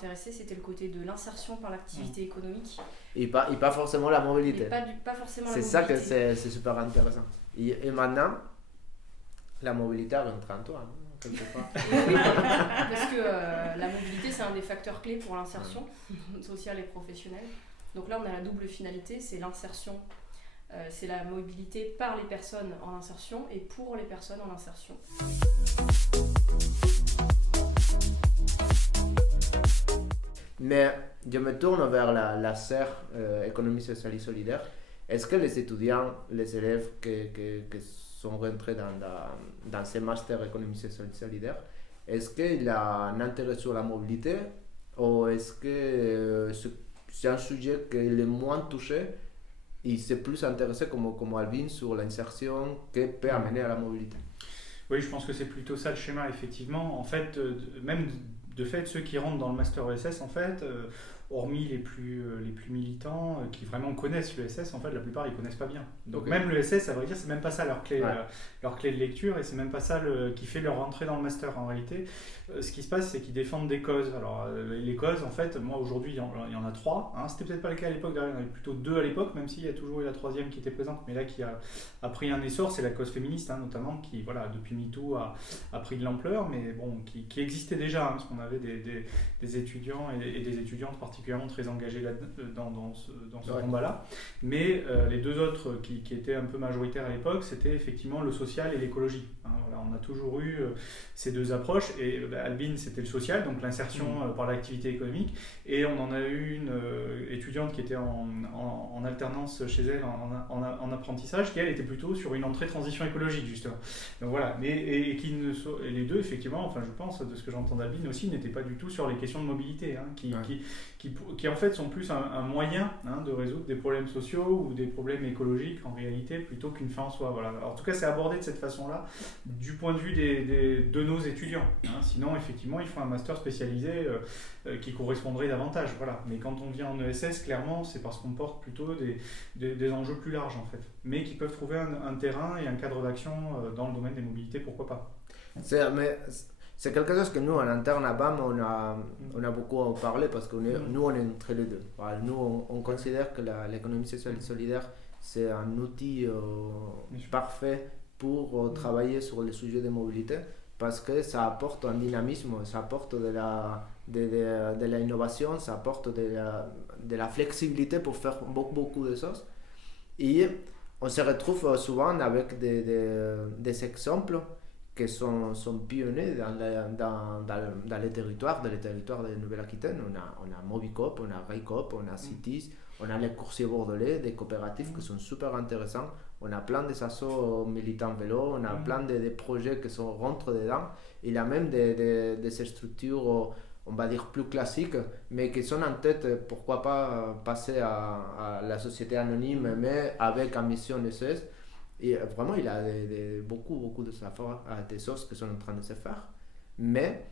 m'intéressait, c'était le côté de l'insertion par l'activité économique. Et pas forcément la mobilité. Et pas forcément la C'est mobilité. ça que c'est super intéressant. Et maintenant, la mobilité rentre en toi, non, quelque part. Oui, parce que la mobilité, c'est un des facteurs clés pour l'insertion sociale et professionnelle. Donc là, on a la double finalité, c'est l'insertion. C'est la mobilité par les personnes en insertion et pour les personnes en insertion. Mais je me tourne vers la serre économie sociale et solidaire. Est-ce que les étudiants, les élèves qui sont rentrés dans ces masters économie sociale et solidaire, est-ce qu'il y a un intérêt sur la mobilité ou est-ce que c'est un sujet qui est le moins touché et c'est plus intéressé comme Albin sur l'insertion qui peut amener à la mobilité? Oui, je pense que c'est plutôt ça le schéma, effectivement. En fait, même de fait, ceux qui rentrent dans le master ESS, en fait, hormis les plus militants qui vraiment connaissent l'ESS, en fait, la plupart ils connaissent pas bien. Donc Okay. même l'ESS, à vrai dire, c'est même pas ça leur clé, Ouais. Leur clé de lecture et c'est même pas ça qui fait leur entrée dans le master. En réalité, ce qui se passe, c'est qu'ils défendent des causes. Alors les causes, en fait, moi aujourd'hui, il y en a 3. Hein. C'était peut-être pas le cas à l'époque, d'ailleurs, il y en avait plutôt 2 à l'époque, même s'il y a toujours eu la 3e qui était présente, mais là qui a pris un essor, c'est la cause féministe, hein, notamment, qui, voilà, depuis MeToo a pris de l'ampleur, mais bon, qui existait déjà, hein, parce qu'on avait des étudiants et des étudiantes particulièrement très engagés dans ce combat-là. Mais les 2 autres qui étaient un peu majoritaires à l'époque, c'était effectivement le social et l'écologie. Hein, voilà, on a toujours eu ces 2 approches, et Albin, c'était le social, donc l'insertion par l'activité économique, et on en a eu une étudiante qui était en alternance chez elle en apprentissage, qui elle était plutôt sur une entrée transition écologique, justement. Donc voilà, et les 2, effectivement, enfin je pense, de ce que j'entends d'Albin aussi, n'étaient pas du tout sur les questions de mobilité, hein, qui en fait sont plus un moyen, hein, de résoudre des problèmes sociaux ou des problèmes écologiques en réalité, plutôt qu'une fin en soi. Voilà. Alors, en tout cas, c'est abordé de cette façon-là, du point de vue de nos étudiants. Hein. Sinon, effectivement, il faut un master spécialisé qui correspondrait davantage. Voilà. Mais quand on vient en ESS, clairement, c'est parce qu'on porte plutôt des enjeux plus larges, en fait, mais qui peuvent trouver un terrain et un cadre d'action dans le domaine des mobilités, pourquoi pas. C'est quelque chose que nous, en interne à BAM, on a beaucoup parlé parce que nous, on est entre les deux. Voilà, nous, on considère que l'économie sociale et solidaire, c'est un outil parfait pour travailler sur les sujets de mobilité parce que ça apporte un dynamisme, ça apporte de l'innovation, ça apporte de la flexibilité pour faire beaucoup de choses. Et on se retrouve souvent avec des exemples qui sont pionniers dans les territoires, de Nouvelle-Aquitaine. On a Movicop, on a Raycop, on a Cities, on a les coursiers bordelais, des coopératives qui sont super intéressants. On a plein d'assauts militants vélo, on a plein de projets qui rentrent dedans. Il y a même des structures, on va dire plus classiques, mais qui sont en tête, pourquoi pas passer à la société anonyme, mais avec ambition ESS. Et vraiment, il y a beaucoup de des choses qui sont en train de se faire. Mais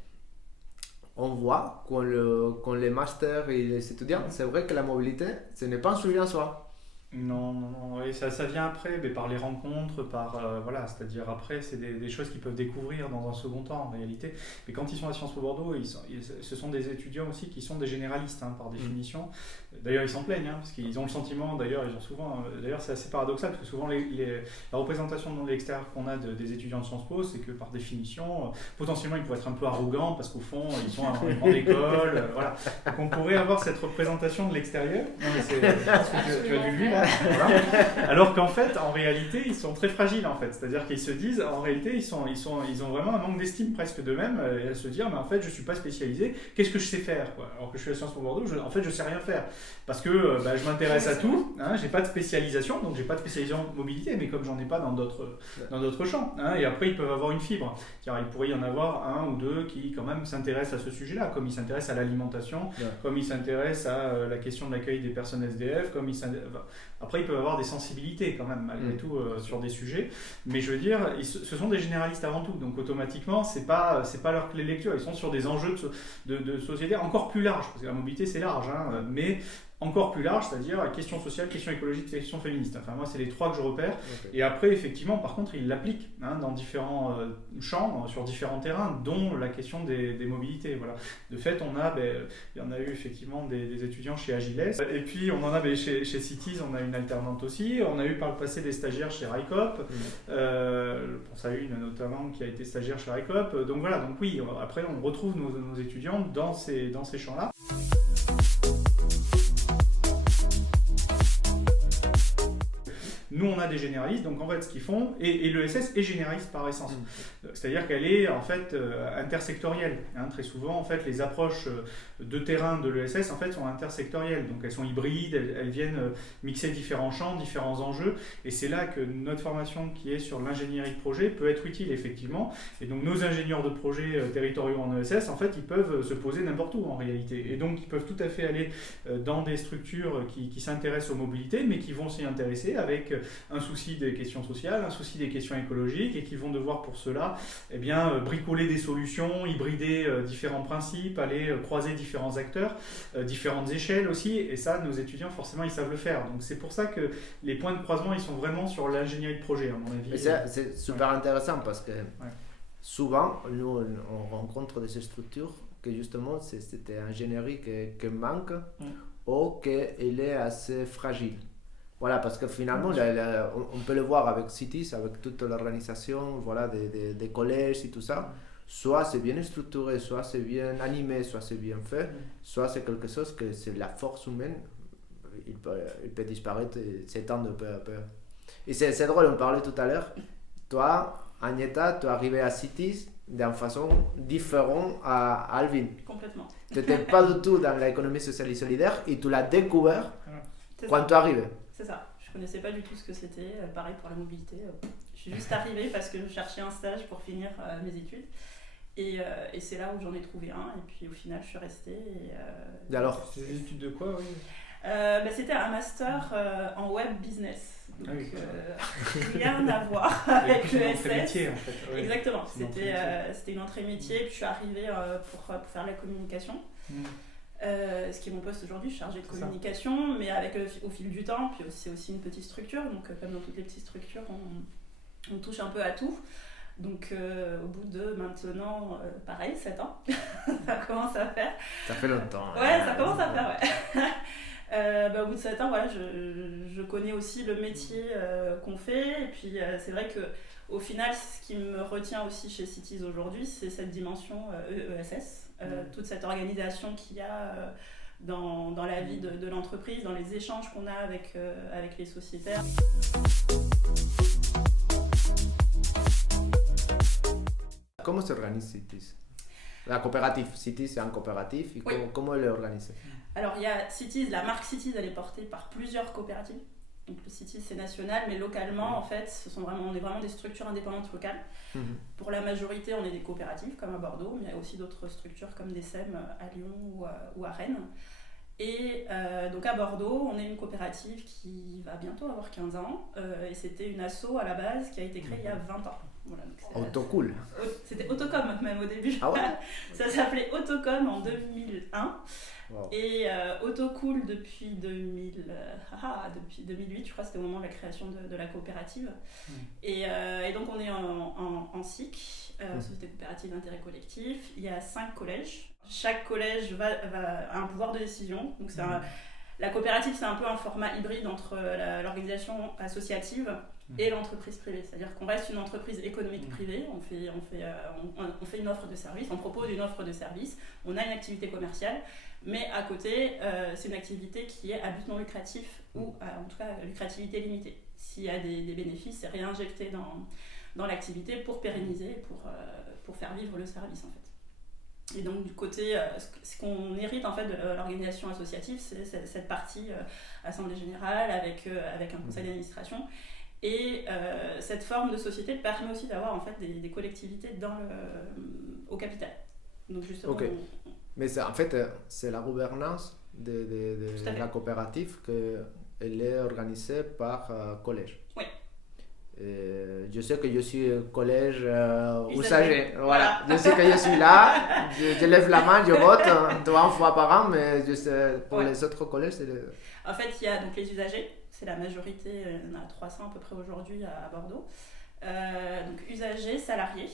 on voit qu'on les masters et les étudiants, c'est vrai que la mobilité, ce n'est pas un sujet en soi. Non, et ça vient après, mais par les rencontres, voilà, c'est-à-dire après, c'est des choses qu'ils peuvent découvrir dans un second temps en réalité. Mais quand ils sont à Sciences Po Bordeaux, ce sont des étudiants aussi qui sont des généralistes, hein, par définition. D'ailleurs, ils s'en plaignent, hein, parce qu'ils ont le sentiment, d'ailleurs, c'est assez paradoxal, parce que souvent la représentation de l'extérieur qu'on a des étudiants de Sciences Po, c'est que par définition, potentiellement, ils pourraient être un peu arrogants, parce qu'au fond, ils sont à une grande école, voilà. Donc on pourrait avoir cette représentation de l'extérieur. Non, mais je pense que tu as dû le vivre. Voilà. Alors qu'en fait, en réalité, ils sont très fragiles, en fait. C'est-à-dire qu'ils se disent, en réalité, ils ont vraiment un manque d'estime presque d'eux-mêmes, et à se dire, mais en fait, je suis pas spécialisé, qu'est-ce que je sais faire, quoi. Alors que je suis à Sciences Po Bordeaux, en fait, je sais rien faire. Parce que je m'intéresse à tout, hein, j'ai pas de spécialisation, donc j'ai pas de spécialisation mobilité, mais comme j'en ai pas dans d'autres champs, hein, et après ils peuvent avoir une fibre. C'est-à-dire, il pourrait y en avoir un ou deux qui quand même s'intéressent à ce sujet-là, comme ils s'intéressent à l'alimentation, comme ils s'intéressent à la question de l'accueil des personnes SDF, après ils peuvent avoir des sensibilités quand même, malgré tout, sur des sujets, mais je veux dire, ce sont des généralistes avant tout, donc automatiquement, c'est pas leur clé de lecture, ils sont sur des enjeux de société encore plus larges, parce que la mobilité c'est large, hein, mais encore plus large, c'est-à-dire question sociale, question écologique, question féministe. Enfin, moi, c'est les 3 que je repère. Ok. Et après, effectivement, par contre, il l'applique dans différents champs, sur différents terrains, dont la question des mobilités. Voilà. De fait, il y en a eu effectivement des étudiants chez Agiles. Et puis, on en a chez Cities, on a une alternante aussi. On a eu par le passé des stagiaires chez RICOP. Je pense à une notamment qui a été stagiaire chez RICOP. Donc voilà, donc oui, après, on retrouve nos étudiants dans ces champs-là. Nous, on a des généralistes, donc en fait, ce qu'ils font, et l'ESS est généraliste par essence. C'est-à-dire qu'elle est en fait intersectorielle. Très souvent, en fait, les approches de terrain de l'ESS en fait, sont intersectorielles. Donc elles sont hybrides, elles viennent mixer différents champs, différents enjeux. Et c'est là que notre formation qui est sur l'ingénierie de projet peut être utile, effectivement. Et donc nos ingénieurs de projet territoriaux en ESS, en fait, ils peuvent se poser n'importe où en réalité. Et donc ils peuvent tout à fait aller dans des structures qui s'intéressent aux mobilités, mais qui vont s'y intéresser avec un souci des questions sociales, un souci des questions écologiques, et qui vont devoir pour cela bricoler des solutions, hybrider différents principes, aller croiser différents acteurs, différentes échelles aussi, et ça, nos étudiants, forcément, ils savent le faire. Donc c'est pour ça que les points de croisement, ils sont vraiment sur l'ingénierie de projet, à mon avis. C'est super intéressant parce que souvent, nous, on rencontre des structures que justement, c'est cette ingénierie qui manque ou qu'elle est assez fragile. Voilà, parce que finalement, on peut le voir avec Cities, avec toute l'organisation des collèges et tout ça. Soit c'est bien structuré, soit c'est bien animé, soit c'est bien fait, soit c'est quelque chose que c'est la force humaine, il peut disparaître et s'étendre peu à peu. Et c'est drôle, on parlait tout à l'heure, toi, Agneta, tu es arrivée à Cities d'une façon différente à Alvin. Complètement. Tu n'étais pas du tout dans l'économie sociale et solidaire et tu l'as découvert quand tu es arrivé. C'est ça. Je connaissais pas du tout ce que c'était. Pareil pour la mobilité. Je suis juste arrivée parce que je cherchais un stage pour finir mes études. Et c'est là où j'en ai trouvé un. Et puis au final, je suis restée. Et alors, c'est des études de quoi, oui. C'était un master en web business. Donc oui. rien à voir avec le SS. Métier, en fait. Oui. Exactement. C'était une entrée métier. Puis je suis arrivée pour faire la communication. Ce qui est mon poste aujourd'hui, chargé de communication, mais avec au fil du temps, puis c'est aussi une petite structure, donc comme dans toutes les petites structures, on touche un peu à tout. Donc au bout de maintenant, pareil, 7 ans, ça commence à faire. Ça fait longtemps. Ouais, ça commence à faire, ouais. Au bout de 7 ans, voilà, je connais aussi le métier qu'on fait, et puis c'est vrai que au final, ce qui me retient aussi chez Cities aujourd'hui, c'est cette dimension ESS. Toute cette organisation qu'il y a dans la vie de l'entreprise, dans les échanges qu'on a avec les sociétaires. Comment s'organise Cities? La coopérative, Cities c'est un coopérative, et comment elle est organisée? Alors il y a Cities, la marque Cities, elle est portée par plusieurs coopératives. Donc le Cities c'est national, mais localement en fait, on est vraiment des structures indépendantes locales. Pour la majorité, on est des coopératives comme à Bordeaux, mais il y a aussi d'autres structures comme des SEM à Lyon ou à Rennes. Et donc à Bordeaux, on est une coopérative qui va bientôt avoir 15 ans, et c'était une asso à la base qui a été créée il y a 20 ans. Voilà, Autocool. C'était Autocom même au début. Ah ouais. Ça s'appelait Autocom en 2001. Wow. Et Autocool depuis 2008, je crois, c'était au moment de la création de la coopérative. Et donc on est en SIC, Société coopérative d'intérêt collectif. Il y a 5 collèges. Chaque collège a un pouvoir de décision. Donc la coopérative, c'est un peu un format hybride entre l'organisation associative et l'entreprise privée. C'est-à-dire qu'on reste une entreprise économique privée, on fait une offre de service, on propose une offre de service, on a une activité commerciale, mais à côté, c'est une activité qui est à but non lucratif ou en tout cas lucrativité limitée. S'il y a des bénéfices, c'est réinjecté dans l'activité pour pérenniser, pour faire vivre le service en fait. Et donc du côté, ce qu'on hérite en fait de l'organisation associative, c'est cette partie assemblée générale avec un conseil d'administration. Et cette forme de société permet aussi d'avoir en fait des collectivités au capital. Donc justement. Okay. Mais en fait, c'est la gouvernance de la coopérative qu'elle est organisée par collège. Oui. Je sais que je suis collège Usager. usager. Voilà. Je sais que je suis là, je lève la main, je vote 3 fois par an, mais je sais, pour les autres collèges, c'est En fait, il y a donc les usagers, c'est la majorité, il y en a 300 à peu près aujourd'hui à Bordeaux. Donc usagers, salariés,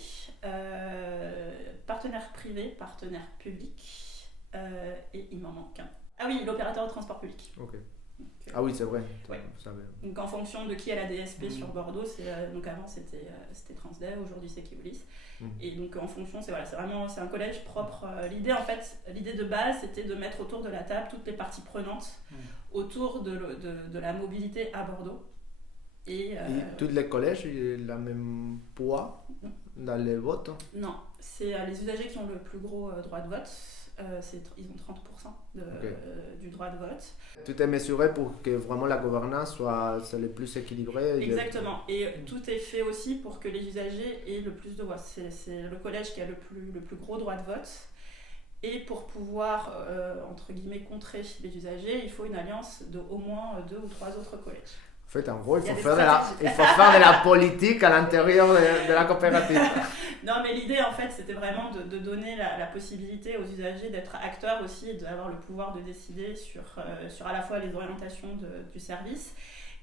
partenaires privés, partenaires publics, et il m'en manque un. Ah oui, l'opérateur de transport public. Ok. Ah oui, c'est vrai. Ouais. Ça veut- Donc en fonction de qui a la DSP sur Bordeaux, donc avant c'était Transdev, aujourd'hui c'est Keolis. Et donc en fonction, c'est vraiment c'est un collège propre. L'idée de base, c'était de mettre autour de la table toutes les parties prenantes autour de la mobilité à Bordeaux. Et tous les collèges ont le même poids dans les votes? non, c'est les usagers qui ont le plus gros droit de vote. Ils ont 30% du droit de vote. Tout est mesuré pour que vraiment la gouvernance soit le plus équilibrée. Exactement. Et tout est fait aussi pour que les usagers aient le plus de voix. C'est le collège qui a le plus gros droit de vote. Et pour pouvoir, entre guillemets, contrer les usagers, il faut une alliance de au moins 2 ou 3 autres collèges. En fait, en gros, il Il y a faut des faire de la politique à l'intérieur de la coopérative. Non, mais l'idée, en fait, c'était vraiment de donner la possibilité aux usagers d'être acteurs aussi et d'avoir le pouvoir de décider sur à la fois les orientations du service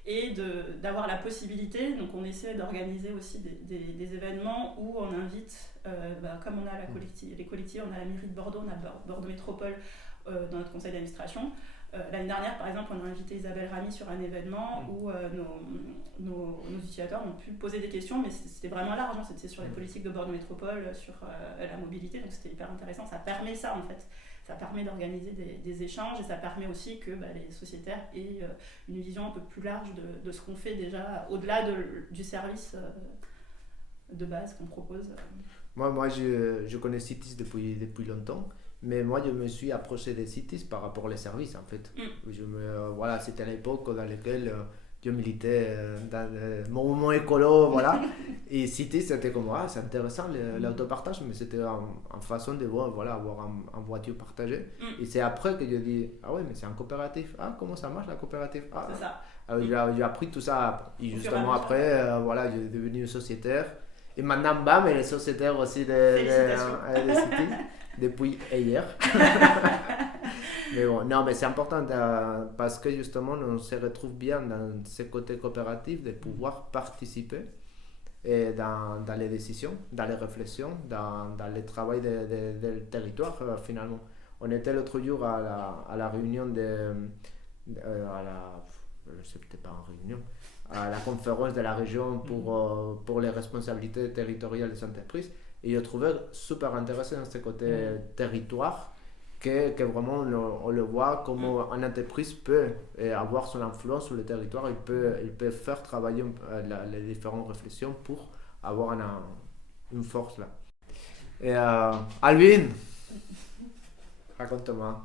et d'avoir la possibilité. Donc, on essaie d'organiser aussi des événements où on invite, comme on a les collectivités, on a la mairie de Bordeaux, on a Bordeaux Métropole dans notre conseil d'administration. L'année dernière, par exemple, on a invité Isabelle Ramy sur un événement où nos utilisateurs ont pu poser des questions, mais c'était vraiment large, hein. C'était sur les politiques de Bordeaux Métropole, sur la mobilité, donc c'était hyper intéressant. Ça permet ça, en fait. Ça permet d'organiser des échanges et ça permet aussi que les sociétaires aient une vision un peu plus large de ce qu'on fait déjà, au-delà du service de base qu'on propose. Moi je connais Cities depuis longtemps. Mais moi, je me suis approché des Cities par rapport aux services, en fait. Voilà, c'était l'époque dans laquelle je militais dans le mouvement écolo, voilà. Et Cities, c'était comme, c'est intéressant, l'autopartage, mais c'était en façon de voilà, avoir une voiture partagée. Et c'est après que je dis, ah ouais, mais c'est un coopératif. Ah, comment ça marche, la coopérative? C'est ça. Alors, j'ai appris tout ça. Et justement, après, voilà, je suis devenu sociétaire. Et maintenant, bam, et les sociétaires aussi de Cities. Depuis hier. Mais bon, non, mais c'est important parce que justement, on se retrouve bien dans ce côté coopératif de pouvoir participer dans les décisions, dans les réflexions, dans le travail du territoire finalement. On était l'autre jour à la réunion je ne sais peut-être pas en réunion, à la conférence de la région pour les responsabilités territoriales des entreprises. Et je trouvais super intéressant ce côté territoire, que vraiment on le voit comment une entreprise peut avoir son influence sur le territoire, il peut faire travailler les différentes réflexions pour avoir une force là. Et Alvin, raconte-moi.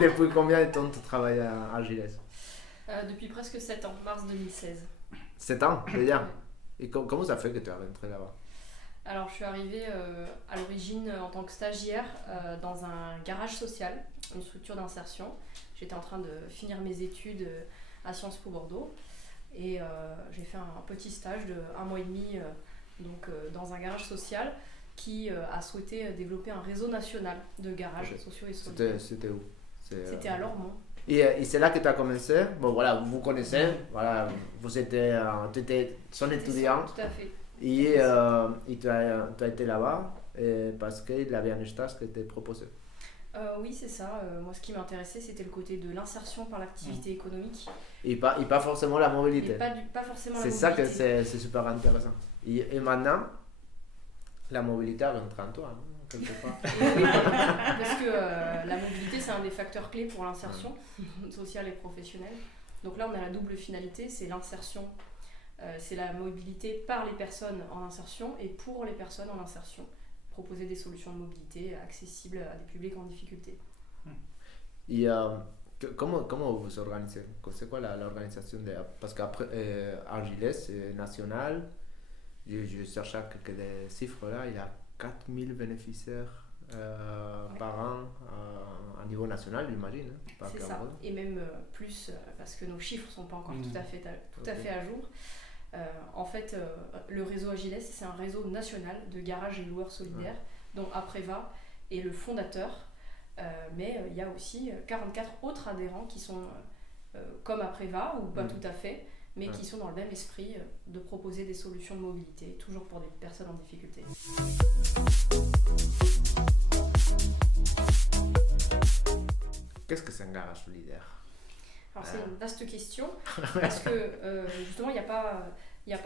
Depuis combien de temps tu travailles à Argiles? Depuis presque 7 ans, mars 2016. 7 ans déjà? Et comment ça fait que tu es rentré là-bas? Alors, je suis arrivée à l'origine en tant que stagiaire dans un garage social, une structure d'insertion. J'étais en train de finir mes études à Sciences Po Bordeaux et j'ai fait un petit stage de 1 mois et demi dans un garage social qui a souhaité développer un réseau national de garages sociaux et solidaires. C'était où? C'était à Lormont. Et c'est là que tu as commencé. Bon, voilà, vous connaissez. Voilà, tu étais son étudiant. Tout à fait. Et tu as été là-bas parce qu'il y avait un stage qui était proposé. Oui, c'est ça. Moi, ce qui m'intéressait, c'était le côté de l'insertion par l'activité économique. Et pas forcément la mobilité. Et pas forcément la mobilité. C'est ça que c'est super intéressant. Et maintenant, la mobilité rentre en toi. Quelque part. Oui, parce que la mobilité, c'est un des facteurs clés pour l'insertion sociale et professionnelle. Donc là, on a la double finalité, c'est l'insertion. C'est la mobilité par les personnes en insertion et pour les personnes en insertion. Proposer des solutions de mobilité accessibles à des publics en difficulté. Et comment vous vous organisez? C'est quoi l'organisation parce qu'après, Argiles, c'est national. Je cherchais quelques chiffres là. Il y a 4000 bénéficiaires par an à niveau national, j'imagine. Pas C'est qu'à ça, Bruges. et même plus, parce que nos chiffres ne sont pas encore tout à fait à jour. En fait, le réseau Agiles, c'est un réseau national de garages et loueurs solidaires, dont Apreva est le fondateur. Mais il y a aussi 44 autres adhérents qui sont comme Apreva, ou pas tout à fait, mais qui sont dans le même esprit de proposer des solutions de mobilité, toujours pour des personnes en difficulté. Qu'est-ce que c'est un garage solidaire? Alors c'est une vaste question, parce que justement il n'y a pas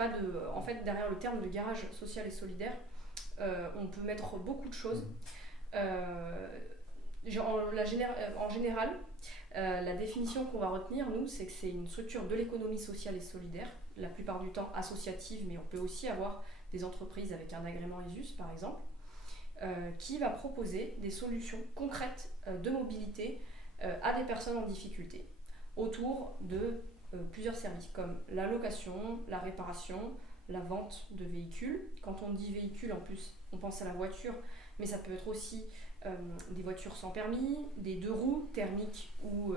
de... En fait, derrière le terme de garage social et solidaire, on peut mettre beaucoup de choses. En général, la définition qu'on va retenir, nous, c'est que c'est une structure de l'économie sociale et solidaire, la plupart du temps associative, mais on peut aussi avoir des entreprises avec un agrément ESUS, par exemple, qui va proposer des solutions concrètes de mobilité à des personnes en difficulté, autour de plusieurs services, comme la location, la réparation, la vente de véhicules. Quand on dit véhicule, en plus, on pense à la voiture, mais ça peut être aussi des voitures sans permis, des 2 roues thermiques ou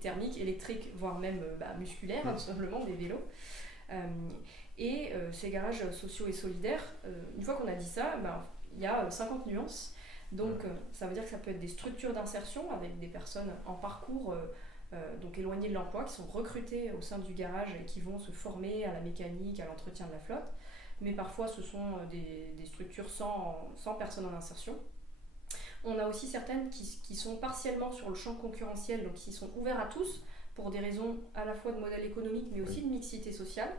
thermiques, électriques, voire même musculaires, tout simplement, des vélos. Et ces garages sociaux et solidaires, une fois qu'on a dit ça, il y a 50 nuances. Donc ça veut dire que ça peut être des structures d'insertion avec des personnes en parcours donc éloignées de l'emploi, qui sont recrutées au sein du garage et qui vont se former à la mécanique, à l'entretien de la flotte. Mais parfois ce sont des structures sans personnes en insertion. On a aussi certaines qui sont partiellement sur le champ concurrentiel, donc qui sont ouverts à tous pour des raisons à la fois de modèle économique mais aussi de mixité sociale.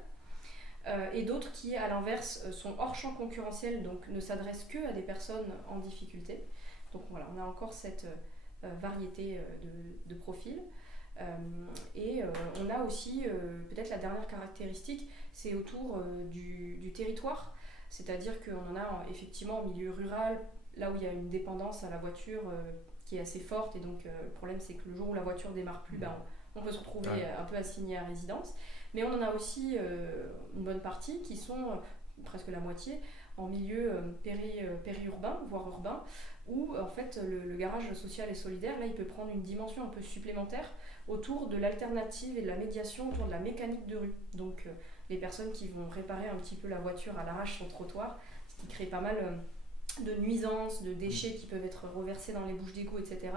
Et d'autres qui, à l'inverse, sont hors champ concurrentiel, donc ne s'adressent que à des personnes en difficulté. Donc voilà, on a encore cette variété de profils. Et on a aussi, peut-être la dernière caractéristique, c'est autour du territoire. C'est-à-dire qu'on en a effectivement en milieu rural, là où il y a une dépendance à la voiture qui est assez forte. Et donc le problème, c'est que le jour où la voiture démarre plus, on peut se retrouver un peu assigné à résidence. Mais on en a aussi une bonne partie qui sont, presque la moitié, en milieu périurbain, voire urbain, où en fait le garage social et solidaire, là, il peut prendre une dimension un peu supplémentaire autour de l'alternative et de la médiation autour de la mécanique de rue. Donc les personnes qui vont réparer un petit peu la voiture à l'arrache sur le trottoir, ce qui crée pas mal de nuisances, de déchets qui peuvent être reversés dans les bouches d'égout, etc.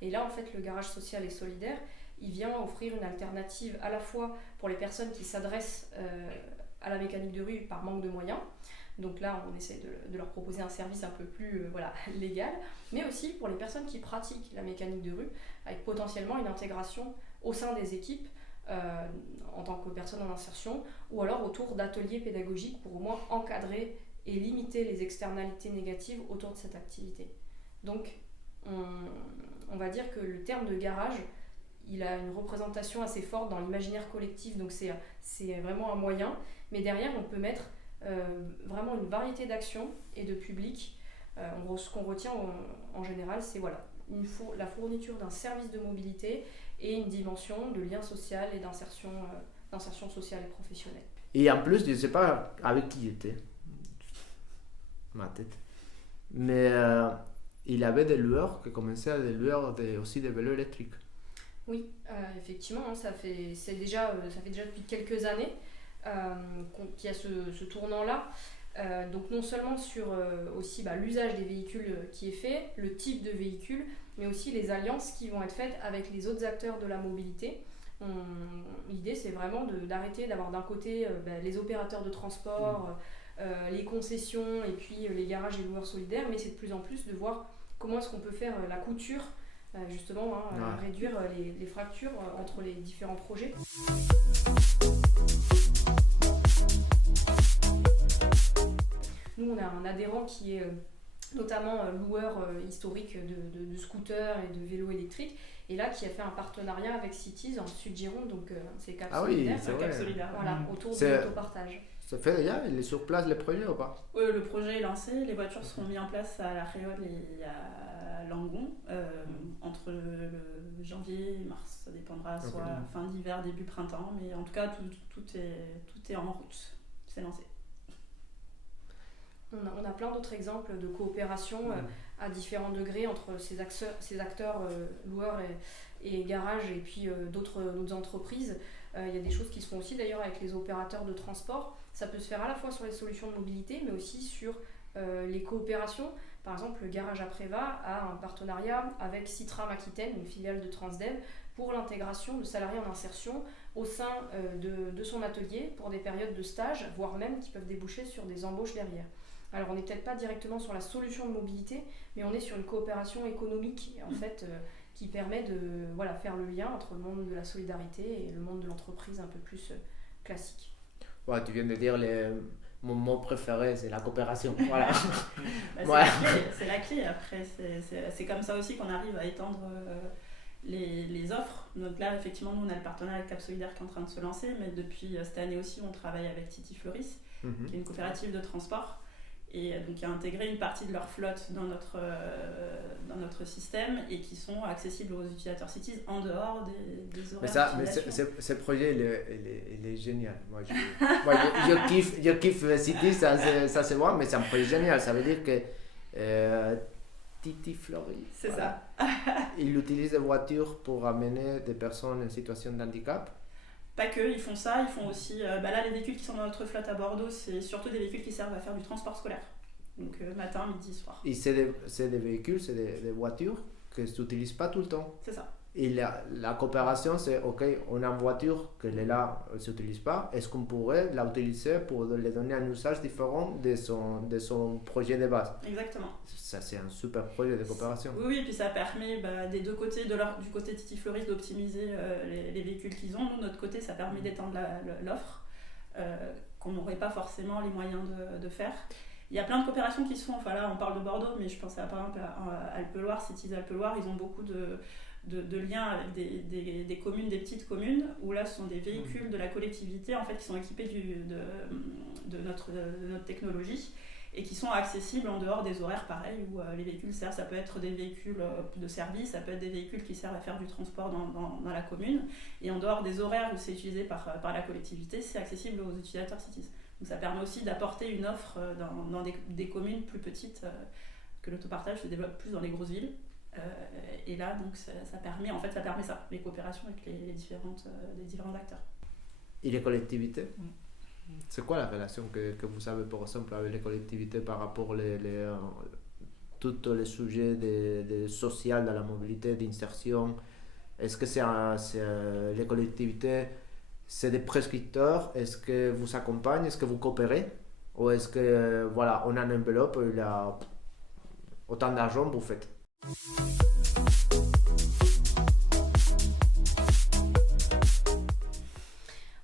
Et là, en fait, le garage social et solidaire, il vient offrir une alternative à la fois pour les personnes qui s'adressent à la mécanique de rue par manque de moyens. Donc là, on essaie de leur proposer un service un peu plus légal, mais aussi pour les personnes qui pratiquent la mécanique de rue, avec potentiellement une intégration au sein des équipes en tant que personne en insertion, ou alors autour d'ateliers pédagogiques pour au moins encadrer et limiter les externalités négatives autour de cette activité. Donc, on va dire que le terme de garage, il a une représentation assez forte dans l'imaginaire collectif, donc c'est vraiment un moyen, mais derrière, on peut mettre vraiment une variété d'actions et de publics. Ce qu'on retient en général, c'est la fourniture d'un service de mobilité et une dimension de lien social et d'insertion sociale et professionnelle. Et en plus, je ne sais pas avec qui j'étais, ma tête, mais il y avait des loueurs qui commençaient à des loueurs aussi des vélos électriques. Oui, effectivement, ça fait déjà depuis quelques années qu'il y a ce tournant-là. Donc non seulement sur aussi l'usage des véhicules qui est fait, le type de véhicule, mais aussi les alliances qui vont être faites avec les autres acteurs de la mobilité. L'idée, c'est vraiment d'arrêter d'avoir d'un côté les opérateurs de transport, les concessions et puis les garages et loueurs solidaires, mais c'est de plus en plus de voir comment est-ce qu'on peut faire la couture, justement, réduire les fractures entre les différents projets. Nous, on a un adhérent qui est notamment loueur historique de scooters et de vélos électriques, et là qui a fait un partenariat avec Cities en Sud-Gironde, donc c'est Cap Solidaire, autour de l'autopartage. Ça fait déjà, il est sur place le projet ou pas? Le projet est lancé, les voitures seront mises en place à La Réole et à Langon entre le janvier et mars, ça dépendra, soit fin d'hiver, début printemps, mais en tout cas tout est en route, c'est lancé. On a plein d'autres exemples de coopération à différents degrés entre ces acteurs loueurs et garages et puis d'autres entreprises. Il y a des choses qui se font aussi d'ailleurs avec les opérateurs de transport. Ça peut se faire à la fois sur les solutions de mobilité, mais aussi sur les coopérations. Par exemple, le garage à Préva a un partenariat avec Citram Aquitaine, une filiale de Transdev, pour l'intégration de salariés en insertion au sein de son atelier pour des périodes de stage, voire même qui peuvent déboucher sur des embauches derrière. Alors on n'est peut-être pas directement sur la solution de mobilité, mais on est sur une coopération économique en fait, qui permet de faire le lien entre le monde de la solidarité et le monde de l'entreprise un peu plus classique. Ouais, tu viens de dire mon mot préféré, c'est la coopération. Voilà. C'est la clé. Après, c'est comme ça aussi qu'on arrive à étendre les offres. Donc là, effectivement, nous, on a le partenariat avec Cap Solidaire qui est en train de se lancer, mais depuis cette année aussi, on travaille avec Titi Fleuris, qui est une coopérative de transport, et donc qui a intégré une partie de leur flotte dans notre système et qui sont accessibles aux utilisateurs Cities en dehors des horaires d'utilisation. Ce projet, il est génial. Moi, je kiffe Cities, ça se voit, mais c'est un projet génial. Ça veut dire que Titi Fleuris, c'est ça. Il utilise des voitures pour amener des personnes en situation de handicap. Pas que, ils font ça, ils font aussi... là, les véhicules qui sont dans notre flotte à Bordeaux, c'est surtout des véhicules qui servent à faire du transport scolaire. Donc matin, midi, soir. Et c'est des véhicules, c'est des voitures que tu n'utilises pas tout le temps. C'est ça. Et la coopération, c'est OK, on a une voiture que là, elle ne s'utilise pas. Est-ce qu'on pourrait l'utiliser pour lui donner un usage différent de son projet de base? Exactement. Ça, c'est un super projet de coopération. Oui, et puis ça permet des deux côtés, du côté Titi Fleuris, d'optimiser les véhicules qu'ils ont. Nous, de notre côté, ça permet d'étendre l'offre qu'on n'aurait pas forcément les moyens de faire. Il y a plein de coopérations qui se font. Enfin là, on parle de Bordeaux, mais je pense par exemple à Alpe-Loire, Cities Alpe-Loire, ils ont beaucoup de liens avec des communes, des petites communes, où là ce sont des véhicules de la collectivité en fait, qui sont équipés de notre technologie et qui sont accessibles en dehors des horaires pareils où les véhicules servent. Ça peut être des véhicules de service, ça peut être des véhicules qui servent à faire du transport dans la commune, et en dehors des horaires où c'est utilisé par la collectivité, c'est accessible aux utilisateurs Cities. Donc ça permet aussi d'apporter une offre dans des communes plus petites, que l'autopartage se développe plus dans les grosses villes. Et là, donc, ça permet ça, les coopérations avec les différents acteurs. Et les collectivités, c'est quoi la relation que vous avez, par exemple, avec les collectivités par rapport à tous les sujets de social, de la mobilité, d'insertion? Est-ce que les collectivités, c'est des prescripteurs? Est-ce que vous accompagnez? Est-ce que vous coopérez? Ou est-ce que, on a une enveloppe, il y a autant d'argent, vous faites?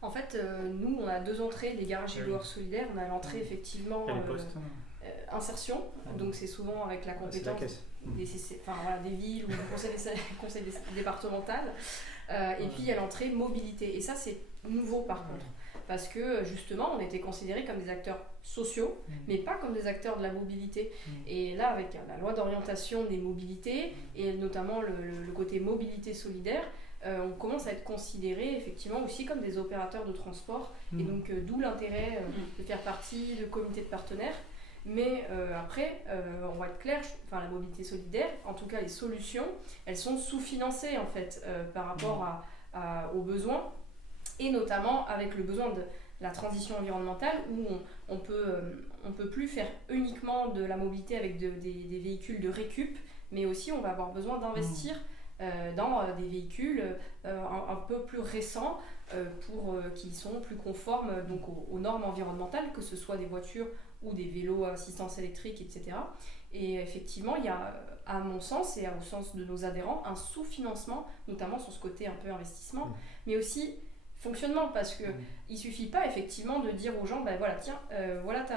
En fait, nous, on a deux entrées, les garages et loueurs solidaires. On a l'entrée effectivement insertion, donc c'est souvent avec la compétence des villes ou du conseil départemental. Et puis il y a l'entrée mobilité. Et ça, c'est nouveau par contre. Parce que justement, on était considérés comme des acteurs sociaux, mais pas comme des acteurs de la mobilité. Et là, avec la loi d'orientation des mobilités, et notamment le côté mobilité solidaire, on commence à être considérés effectivement aussi comme des opérateurs de transport. Et donc, d'où l'intérêt de faire partie de comités de partenaires. Mais après, on va être clair, la mobilité solidaire, en tout cas les solutions, elles sont sous-financées en fait par rapport aux besoins. Et notamment avec le besoin de la transition environnementale où on peut plus faire uniquement de la mobilité avec des véhicules de récup, mais aussi on va avoir besoin d'investir dans des véhicules un peu plus récents qui sont plus conformes donc, aux normes environnementales, que ce soit des voitures ou des vélos à assistance électrique, etc. Et effectivement, il y a, à mon sens et au sens de nos adhérents, un sous-financement, notamment sur ce côté un peu investissement, mais aussi fonctionnement, parce que il suffit pas effectivement de dire aux gens voilà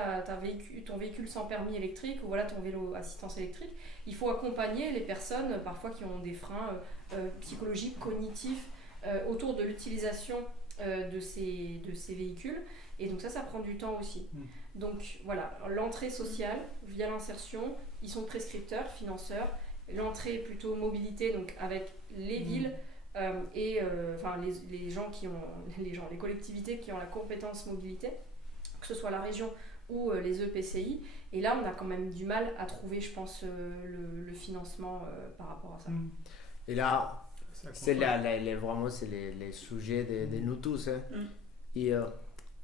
ton véhicule sans permis électrique ou voilà ton vélo assistance électrique. Il faut accompagner les personnes parfois qui ont des freins psychologiques, cognitifs autour de l'utilisation de ces véhicules, et donc ça prend du temps aussi. Donc voilà, l'entrée sociale via l'insertion, ils sont prescripteurs, financeurs. L'entrée plutôt mobilité, donc avec les villes et les collectivités qui ont la compétence mobilité, que ce soit la région ou les EPCI. Et là, on a quand même du mal à trouver, je pense, le financement par rapport à ça. Et là, c'est vraiment c'est les sujets de nous tous. Hein. Et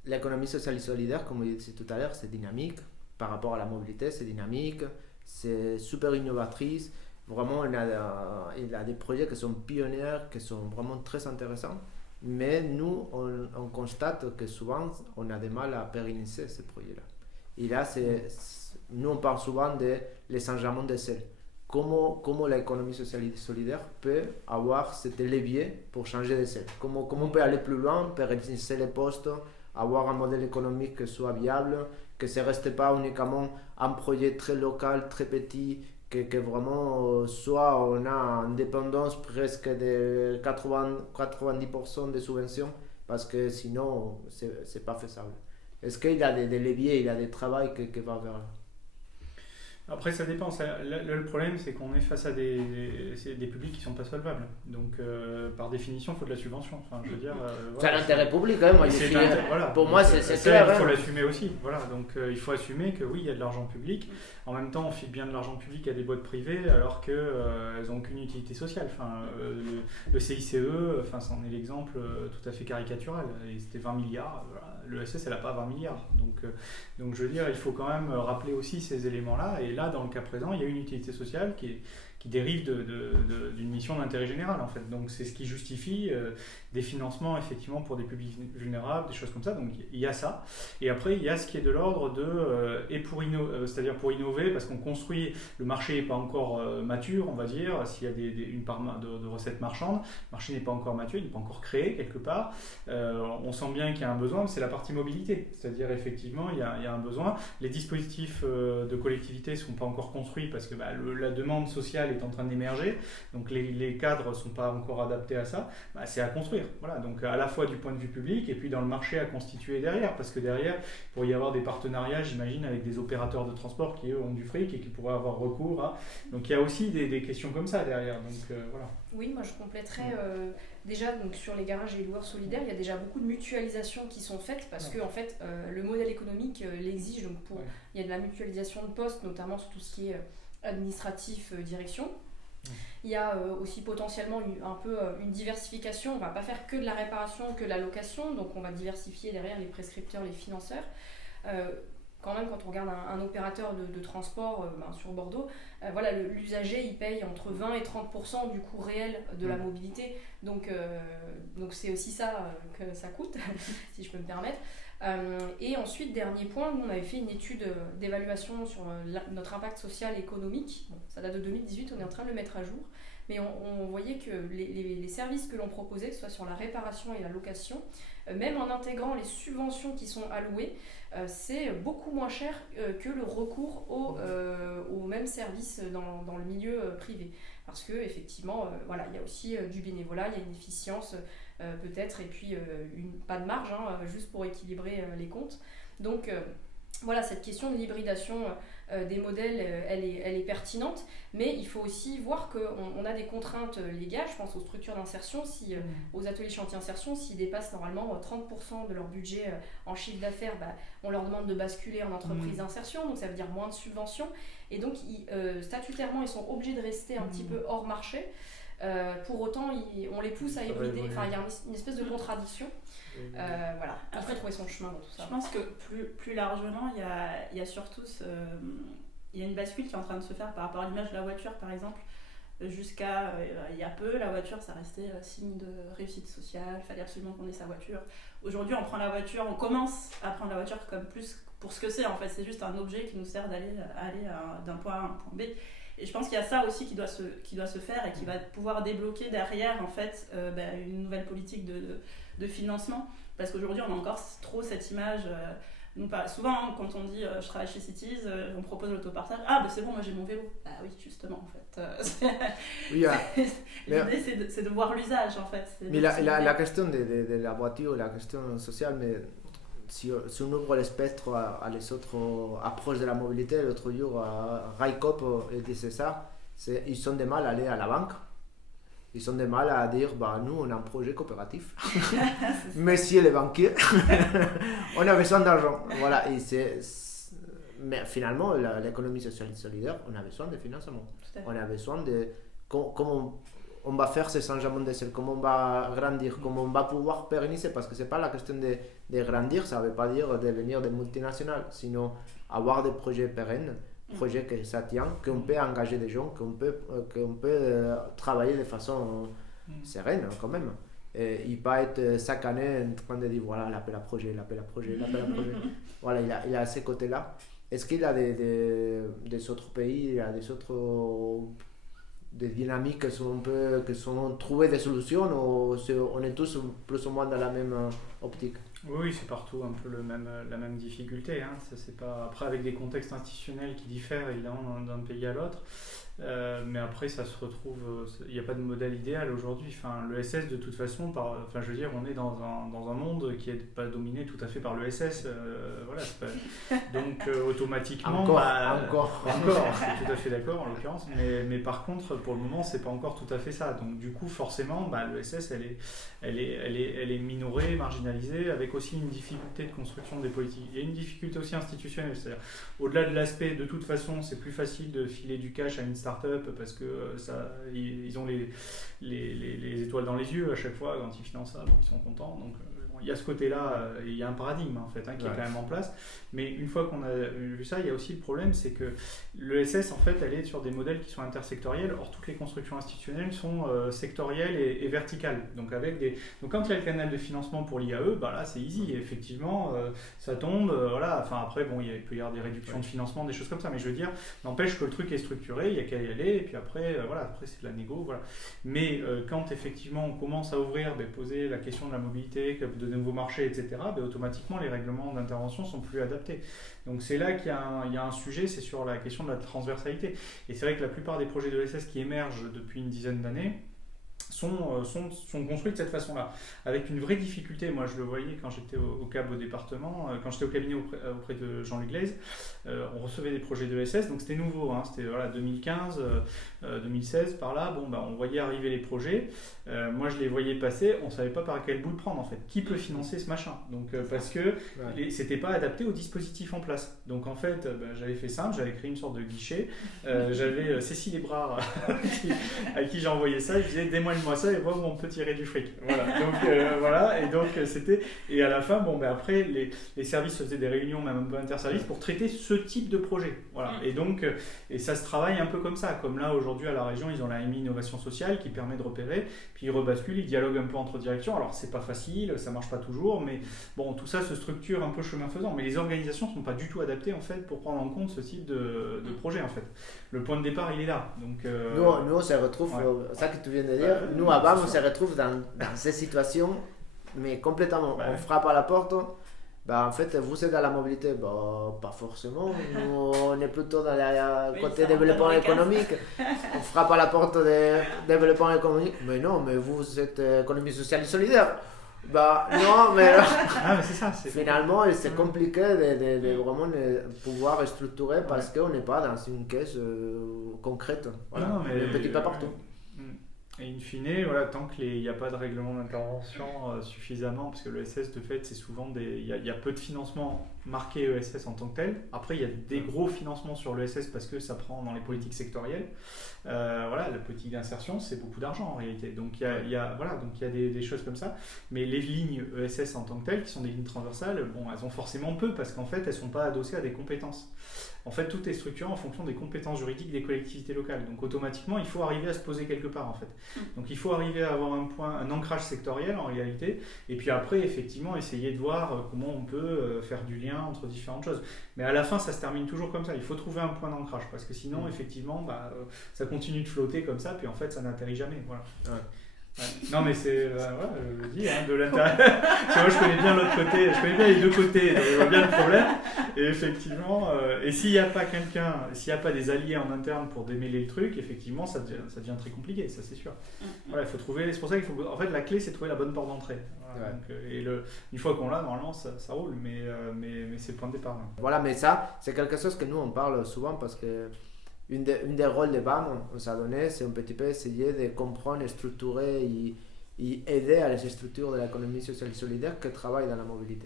l'économie sociale et solidaire, comme je disais tout à l'heure, c'est dynamique. Par rapport à la mobilité, c'est dynamique, c'est super innovatrice. Vraiment, il y a des projets qui sont pionniers, qui sont vraiment très intéressants. Mais nous, on constate que souvent, on a du mal à pérenniser ces projets-là. Et là, nous, on parle souvent des changements d'échelle. Comment l'économie sociale et solidaire peut avoir cet levier pour changer d'échelle. Comment on peut aller plus loin, pérenniser les postes, avoir un modèle économique qui soit viable, que ce ne reste pas uniquement un projet très local, très petit, que vraiment soit on a une dépendance presque de 90% des subventions, parce que sinon, ce n'est pas faisable. Est-ce qu'il y a des leviers, il y a des travaux qui vont vers là? Après, ça dépend. Le problème, c'est qu'on est face à des publics qui ne sont pas solvables. Donc, par définition, il faut de la subvention. Enfin, je veux dire, c'est l'intérêt public, hein, moi, voilà. Pour donc, moi, c'est clair. Il faut l'assumer aussi. Voilà. Donc, il faut assumer que oui, il y a de l'argent public. En même temps, on file bien de l'argent public à des boîtes privées alors qu'elles n'ont aucune utilité sociale. Enfin, le CICE, c'en est l'exemple tout à fait caricatural. Et c'était 20 milliards. Voilà. L'ESS, elle n'a pas 20 milliards. Donc, je veux dire, il faut quand même rappeler aussi ces éléments-là. Et là, dans le cas présent, il y a une utilité sociale qui dérive d'une mission d'intérêt général, en fait. Donc, c'est ce qui justifie des financements, effectivement, pour des publics vulnérables, des choses comme ça. Donc, il y a ça. Et après, il y a ce qui est de l'ordre c'est-à-dire pour innover, parce qu'on construit, le marché n'est pas encore mature, on va dire, s'il y a une part de recettes marchandes, le marché n'est pas encore mature, il n'est pas encore créé, quelque part. On sent bien qu'il y a un besoin, c'est la partie mobilité. C'est-à-dire, effectivement, il y a un besoin. Les dispositifs de collectivité ne sont pas encore construits, parce que la demande sociale est en train d'émerger, donc les cadres ne sont pas encore adaptés à ça. C'est à construire. Voilà, donc à la fois du point de vue public et puis dans le marché à constituer derrière, parce que derrière, il pourrait y avoir des partenariats, j'imagine, avec des opérateurs de transport qui, eux, ont du fric et qui pourraient avoir recours à... Donc il y a aussi des questions comme ça derrière. Donc, voilà. Oui, moi je compléterais déjà donc, sur les garages et les loueurs solidaires, il y a déjà beaucoup de mutualisations qui sont faites parce que en fait, le modèle économique l'exige. Donc il y a de la mutualisation de postes, notamment sur tout ce qui est administratif, direction. Il y a aussi potentiellement un peu une diversification. On ne va pas faire que de la réparation, que de la location, donc on va diversifier derrière les prescripteurs, les financeurs. Quand même, quand on regarde un opérateur de transport sur Bordeaux, voilà, l'usager il paye entre 20 et 30% du coût réel de la mobilité. Donc c'est aussi ça que ça coûte, si je peux me permettre. Et ensuite, dernier point, nous on avait fait une étude d'évaluation sur notre impact social et économique. Bon, ça date de 2018, on est en train de le mettre à jour. Mais on voyait que les services que l'on proposait, que ce soit sur la réparation et la location, même en intégrant les subventions qui sont allouées, c'est beaucoup moins cher que le recours aux mêmes services dans le milieu privé. Parce qu'effectivement, voilà, il y a aussi du bénévolat, il y a une efficience peut-être, et puis pas de marge, juste pour équilibrer les comptes. Donc voilà, cette question de l'hybridation des modèles, elle est pertinente, mais il faut aussi voir qu'on a des contraintes légales. Je pense aux structures d'insertion, aux ateliers chantiers insertion, s'ils dépassent normalement 30% de leur budget en chiffre d'affaires, on leur demande de basculer en entreprise d'insertion, donc ça veut dire moins de subventions, et donc statutairement ils sont obligés de rester un petit peu hors marché. Pour autant, on les pousse à hybrider. Enfin, il y a une espèce de contradiction. Voilà, il faut trouver son chemin dans tout ça. Je pense que plus largement, il y a surtout il y a une bascule qui est en train de se faire par rapport à l'image de la voiture, par exemple. Jusqu'à il y a peu, la voiture, ça restait signe de réussite sociale. Il fallait absolument qu'on ait sa voiture. Aujourd'hui, on commence à prendre la voiture comme plus pour ce que c'est. En fait, c'est juste un objet qui nous sert d'aller d'un point A à un point B. Et je pense qu'il y a ça aussi qui doit se faire et qui va pouvoir débloquer derrière en fait une nouvelle politique de financement. Parce qu'aujourd'hui, on a encore trop cette image. Souvent, quand on dit je travaille chez Cities, on propose l'autopartage. Ah, c'est bon, moi j'ai mon vélo. Ah oui, justement, en fait. L'idée, c'est de voir l'usage en fait. Mais la question de la voiture, la question sociale, mais si on ouvre le spectre à les autres approches de la mobilité, l'autre jour, Raikop disait ça, ils ont du mal à aller à la banque. Ils ont du mal à dire, nous, on a un projet coopératif. Messieurs les banquiers, on a besoin d'argent. Voilà, et mais finalement, l'économie sociale et solidaire, on a besoin de financement. On a besoin de comment on va faire ce changement d'échelle, comment on va grandir, comment on va pouvoir pérenniser, parce que ce n'est pas la question de grandir, ça ne veut pas dire devenir des multinationales, sinon avoir des projets pérennes, projets que ça tient, qu'on peut engager des gens, qu'on peut travailler de façon sereine quand même. Et pas être chaque année en train de dire voilà, l'appel à projet. Voilà, il a ce côté-là. Est-ce qu'il y a des autres pays, il y a des dynamiques que sont trouver des solutions, ou on est tous plus ou moins dans la même optique? Oui, c'est partout un peu la même difficulté. Hein. Ça, c'est pas... Après, avec des contextes institutionnels qui diffèrent évidemment d'un pays à l'autre. Mais après, ça se retrouve. Il n'y a pas de modèle idéal aujourd'hui. Enfin, l'ESS, de toute façon, je veux dire, on est dans un monde qui n'est pas dominé tout à fait par l'ESS. Voilà, donc, automatiquement. Encore. Je suis tout à fait d'accord en l'occurrence. Mais par contre, pour le moment, c'est pas encore tout à fait ça. Donc, du coup, forcément, l'ESS, elle est minorée, marginalisée, avec aussi une difficulté de construction des politiques. Il y a une difficulté aussi institutionnelle. C'est-à-dire, au-delà de l'aspect, de toute façon, c'est plus facile de filer du cash à une start-up parce que ils ont les étoiles dans les yeux à chaque fois quand ils financent ça, donc ils sont contents. Donc il y a ce côté-là, il y a un paradigme en fait qui est quand même en place. Mais une fois qu'on a vu ça, il y a aussi le problème, c'est que l'ESS en fait, elle est sur des modèles qui sont intersectoriels. Or toutes les constructions institutionnelles sont sectorielles et verticales. Donc donc quand il y a le canal de financement pour l'IAE, là c'est easy. Effectivement, ça tombe. Voilà. Enfin après il peut y avoir des réductions de financement, des choses comme ça. Mais je veux dire, n'empêche que le truc est structuré, il y a qu'à y aller. Et puis après après c'est de la négo. Voilà. Mais quand effectivement on commence à ouvrir, poser la question de la mobilité, de nouveaux marchés, etc., automatiquement les règlements d'intervention sont plus adaptés. Donc c'est là qu'il y a un sujet, c'est sur la question de la transversalité. Et c'est vrai que la plupart des projets de l'ESS qui émergent depuis une dizaine d'années sont construits de cette façon-là, avec une vraie difficulté. Moi, je le voyais quand j'étais au CAB au département, quand j'étais au cabinet auprès de Jean-Luc Glaise, on recevait des projets de l'ESS, donc c'était nouveau, hein, c'était 2015, 2016, par là, on voyait arriver les projets, moi je les voyais passer, on ne savait pas par quel bout le prendre en fait, qui peut financer ce machin, donc parce que c'était pas adapté au dispositif en place. Donc en fait, j'avais fait simple, j'avais créé une sorte de guichet, j'avais Cécile Ebrard à qui j'ai envoyé ça, je disais démoile-moi ça et vois où on peut tirer du fric. Voilà. Donc voilà, et donc c'était, et à la fin, après les services faisaient des réunions même un peu interservices pour traiter ce type de projet. Voilà. Et donc ça se travaille un peu comme ça, comme là aujourd'hui à la région ils ont la MI Innovation Sociale qui permet de repérer, puis ils rebasculent, ils dialoguent un peu entre directions. Alors c'est pas facile, ça marche pas toujours, mais tout ça se structure un peu chemin faisant. Mais les organisations sont pas du tout adaptées en fait pour prendre en compte ce type de projet en fait. Le point de départ il est là. Donc nous on se retrouve, ça que tu viens de dire, nous avant on se retrouve dans ces situations, mais complètement. On frappe à la porte. En fait, vous êtes dans la mobilité, pas forcément. Nous, on est plutôt dans le côté développement économique. On frappe à la porte de développement économique. Mais non, mais vous êtes économie sociale et solidaire. Non, mais c'est ça. Finalement, c'est compliqué de vraiment pouvoir structurer parce qu'on n'est pas dans une caisse concrète. Voilà, non, mais un petit pas partout. Et in fine, tant qu'il n'y a pas de règlement d'intervention suffisamment, parce que l'ESS de fait c'est souvent il y a peu de financement marqué ESS en tant que tel. Après il y a des gros financements sur l'ESS parce que ça prend dans les politiques sectorielles. La politique d'insertion c'est beaucoup d'argent en réalité. Donc il y a des choses comme ça. Mais les lignes ESS en tant que telles, qui sont des lignes transversales, elles ont forcément peu parce qu'en fait elles ne sont pas adossées à des compétences. En fait, tout est structuré en fonction des compétences juridiques des collectivités locales. Donc, automatiquement, il faut arriver à se poser quelque part, en fait. Donc, il faut arriver à avoir un ancrage sectoriel, en réalité. Et puis après, effectivement, essayer de voir comment on peut faire du lien entre différentes choses. Mais à la fin, ça se termine toujours comme ça. Il faut trouver un point d'ancrage. Parce que sinon, effectivement, ça continue de flotter comme ça. Puis en fait, ça n'atterrit jamais. Voilà. Ouais. Non mais c'est, je le dis, de l'intérieur. Parce que moi je connais bien l'autre côté, je connais bien les deux côtés, donc je vois bien le problème. Et effectivement, et s'il n'y a pas s'il n'y a pas des alliés en interne pour démêler le truc, effectivement ça devient très compliqué, ça c'est sûr. Voilà, il faut trouver, c'est pour ça qu'il faut, en fait la clé c'est de trouver la bonne porte d'entrée. Voilà, donc, et une fois qu'on l'a, normalement ça roule, mais c'est le point de départ. Hein. Voilà, mais ça c'est quelque chose que nous on parle souvent parce que une des rôles des banques, on s'est donné, c'est un petit peu essayer de comprendre, structurer et aider à les structures de l'économie sociale et solidaire qui travaillent dans la mobilité.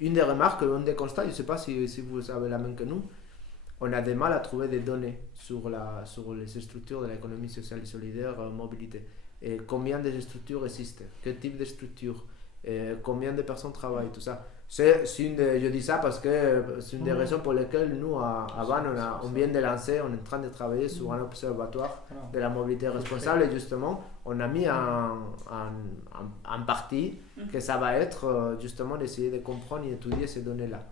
une des remarques, un des constats, je ne sais pas si vous avez la même que nous, on a du mal à trouver des données sur les structures de l'économie sociale et solidaire mobilité. Et combien de structures existent, quel type de structures, combien de personnes travaillent, tout ça. Je dis ça parce que c'est une des raisons pour lesquelles nous, à Vannes, on vient de lancer, on est en train de travailler sur un observatoire de la mobilité responsable et justement, on a mis en partie que ça va être justement d'essayer de comprendre et étudier ces données-là.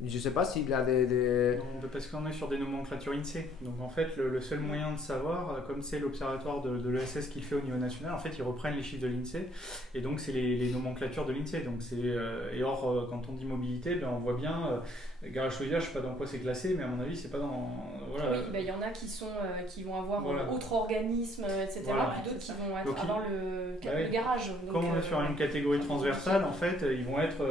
Je ne sais pas s'il y a des... Non, parce qu'on est sur des nomenclatures INSEE. Donc en fait, le seul moyen de savoir, comme c'est l'observatoire de l'ESS qui le fait au niveau national, en fait, ils reprennent les chiffres de l'INSEE. Et donc, c'est les nomenclatures de l'INSEE. Donc, et or, quand on dit mobilité, ben, on voit bien, garage chaudière, je ne sais pas dans quoi c'est classé, mais à mon avis, c'est pas dans... Voilà. Oui, ben, y en a qui vont avoir Voilà. autre organisme, etc. Voilà. Puis d'autres qui vont être Donc, avant le garage. Donc, comme on est sur une catégorie transversale, en fait, ils vont être,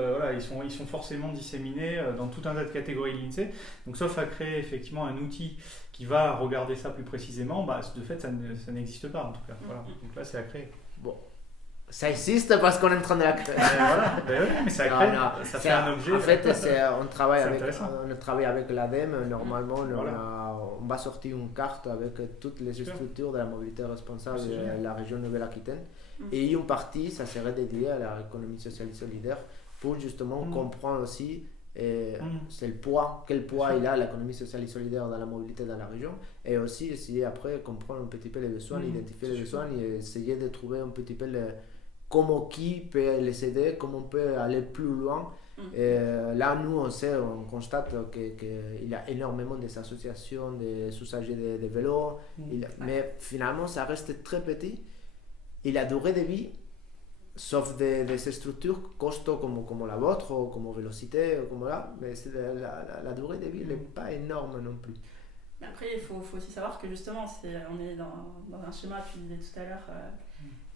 ils sont forcément disséminés dans tout un tas de catégories de l'INSEE. Donc, sauf à créer effectivement un outil qui va regarder ça plus précisément, bah, de fait, ça n'existe pas en tout cas. Voilà. Donc là, c'est à créer. Bon. Ça existe parce qu'on est en train de la créer. Voilà. Ben oui, mais ça crée, ça fait un objet. En fait, on travaille avec l'ADEME. Normalement, on va sortir une carte avec toutes les structures de la mobilité responsable de la région Nouvelle-Aquitaine. Et une partie, ça serait dédié à l'économie sociale et solidaire pour justement comprendre aussi c'est quel poids il a l'économie sociale et solidaire dans la mobilité dans la région, et aussi essayer après comprendre un petit peu les besoins, identifier les besoins et essayer de trouver un petit peu comment qui peut les aider, comment on peut aller plus loin. Et là, nous, on constate qu'il y a énormément d'associations d'usagers de vélos, mais finalement, ça reste très petit. Et la durée de vie, sauf des structures costauds comme la vôtre, ou comme Vélocité, comme là, mais la durée de vie n'est pas énorme non plus. Mais après, il faut aussi savoir que justement, on est dans un schéma, tu disais tout à l'heure,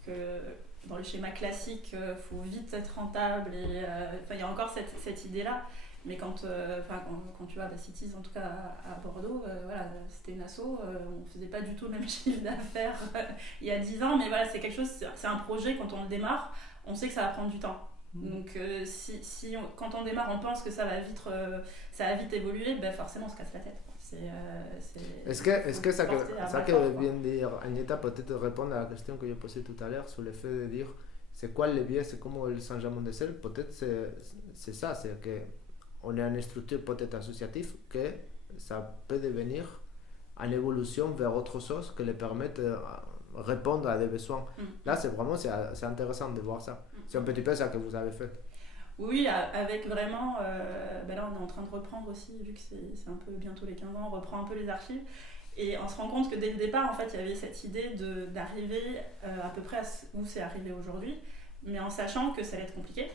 que dans le schéma classique, il faut vite être rentable, et il y a encore cette idée-là. Mais quand tu vois la Cities, en tout cas à Bordeaux, voilà, c'était une asso, on ne faisait pas du tout le même chiffre d'affaires il y a 10 ans, mais voilà, c'est quelque chose, c'est un projet, quand on le démarre, on sait que ça va prendre du temps. Donc quand on démarre, on pense que ça va vite évoluer, ben forcément on se casse la tête. Est-ce que ça que vient de dire Agneta peut-être répondre à la question que j'ai posée tout à l'heure sur le fait de dire c'est quoi le biais, c'est comment le changement de sel, peut-être c'est ça, c'est que on est une structure peut-être associative, que ça peut devenir une évolution vers autre chose qui les permette de répondre à des besoins. Là, c'est intéressant de voir ça. C'est un petit peu ça que vous avez fait. Oui, avec vraiment... là, on est en train de reprendre aussi, vu que c'est un peu bientôt les 15 ans, on reprend un peu les archives. Et on se rend compte que dès le départ, en fait, il y avait cette idée d'arriver à peu près où c'est arrivé aujourd'hui, mais en sachant que ça allait être compliqué.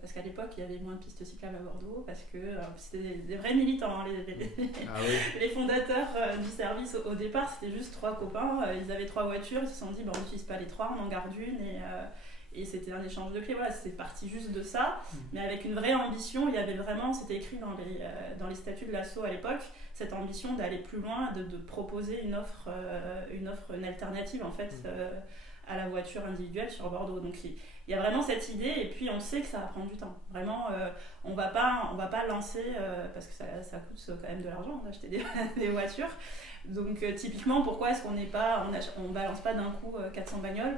Parce qu'à l'époque, il y avait moins de pistes cyclables à Bordeaux, parce que c'était des vrais militants. Les fondateurs du service, au départ, c'était juste 3 copains. Ils avaient 3 voitures, ils se sont dit, on n'utilise pas les 3, on en garde une. Et c'était un échange de clés. Voilà, c'était parti juste de ça, mais avec une vraie ambition. Il y avait vraiment, c'était écrit dans les statuts de l'asso à l'époque, cette ambition d'aller plus loin, de proposer une offre, une alternative en fait à la voiture individuelle sur Bordeaux. Donc il y a vraiment cette idée, et puis on sait que ça va prendre du temps. Vraiment, on va pas lancer, parce que ça coûte quand même de l'argent d'acheter des voitures. Donc typiquement, pourquoi est-ce on balance pas d'un coup 400 bagnoles,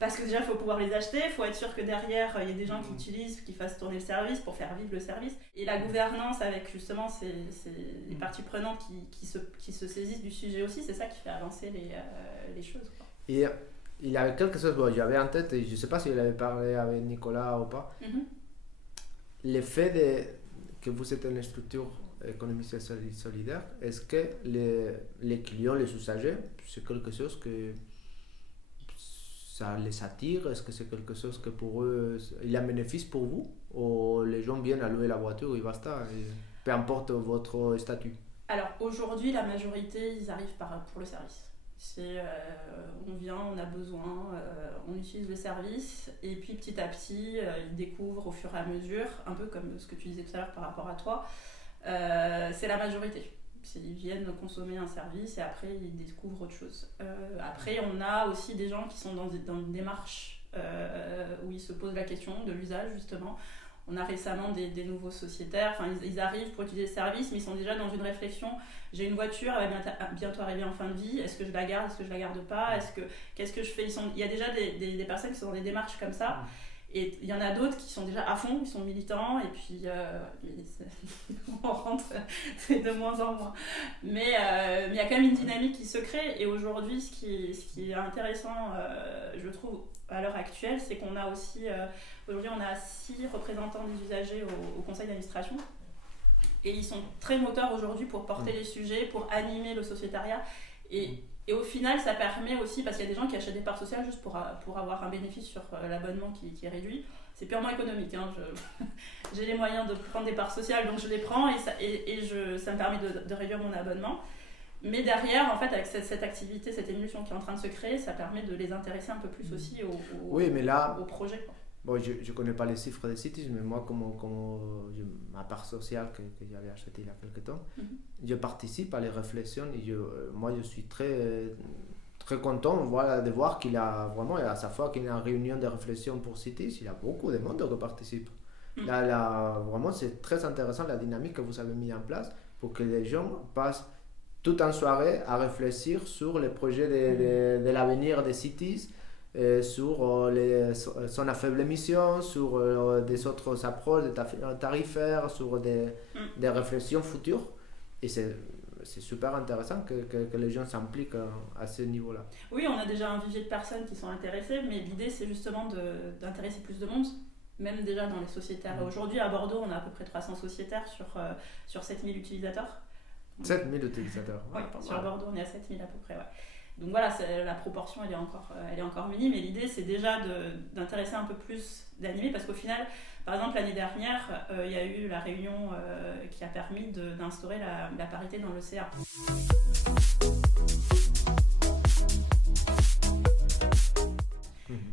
parce que déjà, il faut pouvoir les acheter, il faut être sûr que derrière, il y ait des gens qui utilisent, qui fassent tourner le service pour faire vivre le service. Et la gouvernance avec justement ces parties prenantes qui se saisissent du sujet aussi, c'est ça qui fait avancer les choses. Quoi. Et il y avait quelque chose que j'avais en tête, et je ne sais pas si il avait parlé avec Nicolas ou pas. Le fait que vous êtes une structure économique sociale et solidaire, est-ce que les clients, les usagers, c'est quelque chose que ça les attire? Est-ce que c'est quelque chose que pour eux, il y a un bénéfice pour vous? Ou les gens viennent à louer la voiture et basta, et peu importe votre statut? Alors aujourd'hui, la majorité, ils arrivent pour le service. On vient, on a besoin, on utilise le service, et puis petit à petit, ils découvrent au fur et à mesure, un peu comme ce que tu disais tout à l'heure par rapport à toi, c'est la majorité. Ils viennent consommer un service et après ils découvrent autre chose. Après, on a aussi des gens qui sont dans une démarche où ils se posent la question de l'usage justement. On a récemment des nouveaux sociétaires, enfin ils arrivent pour utiliser le service, mais ils sont déjà dans une réflexion. J'ai une voiture, elle va bientôt arriver en fin de vie, est-ce que je la garde, est-ce que je la garde pas, qu'est-ce que je fais? Il y a déjà des personnes qui sont dans des démarches comme ça. Et il y en a d'autres qui sont déjà à fond, qui sont militants, et puis on rentre, c'est de moins en moins. Mais il y a quand même une dynamique qui se crée, et aujourd'hui, ce qui est intéressant, je trouve, à l'heure actuelle, c'est qu'on a aussi, aujourd'hui, on a 6 représentants des usagers au conseil d'administration, et ils sont très moteurs aujourd'hui pour porter les sujets, pour animer le sociétariat, et au final, ça permet aussi, parce qu'il y a des gens qui achètent des parts sociales juste pour avoir un bénéfice sur l'abonnement qui est réduit. C'est purement économique. Hein. J'ai les moyens de prendre des parts sociales, donc je les prends et ça me permet de réduire mon abonnement. Mais derrière, en fait, avec cette activité, cette émulsion qui est en train de se créer, ça permet de les intéresser un peu plus aussi au projet. Quoi. Bon, je ne connais pas les chiffres des Cities, mais moi, comme ma part sociale que j'avais achetée il y a quelques temps, je participe à les réflexions et moi, je suis très, très content de voir qu'il y a vraiment, à chaque fois qu'il y a une réunion de réflexion pour Cities, il y a beaucoup de monde qui participe. Là, vraiment, c'est très intéressant la dynamique que vous avez mis en place pour que les gens passent toute une soirée à réfléchir sur les projets de l'avenir des Cities, sur son faible émission, sur des autres approches tarifaires, sur des réflexions futures. Et c'est super intéressant que les gens s'impliquent à ce niveau-là. Oui, on a déjà un vivier de personnes qui sont intéressées, mais l'idée c'est justement d'intéresser plus de monde, même déjà dans les sociétaires. Aujourd'hui à Bordeaux, on a à peu près 300 sociétaires sur 7000 utilisateurs. 7000 utilisateurs. Oui, sur Bordeaux, on est à 7000 à peu près, ouais. Donc voilà, la proportion elle est encore minime, mais l'idée c'est déjà d'intéresser un peu plus, d'animer, parce qu'au final, par exemple l'année dernière, il y a eu la réunion qui a permis d'instaurer la parité dans le CA.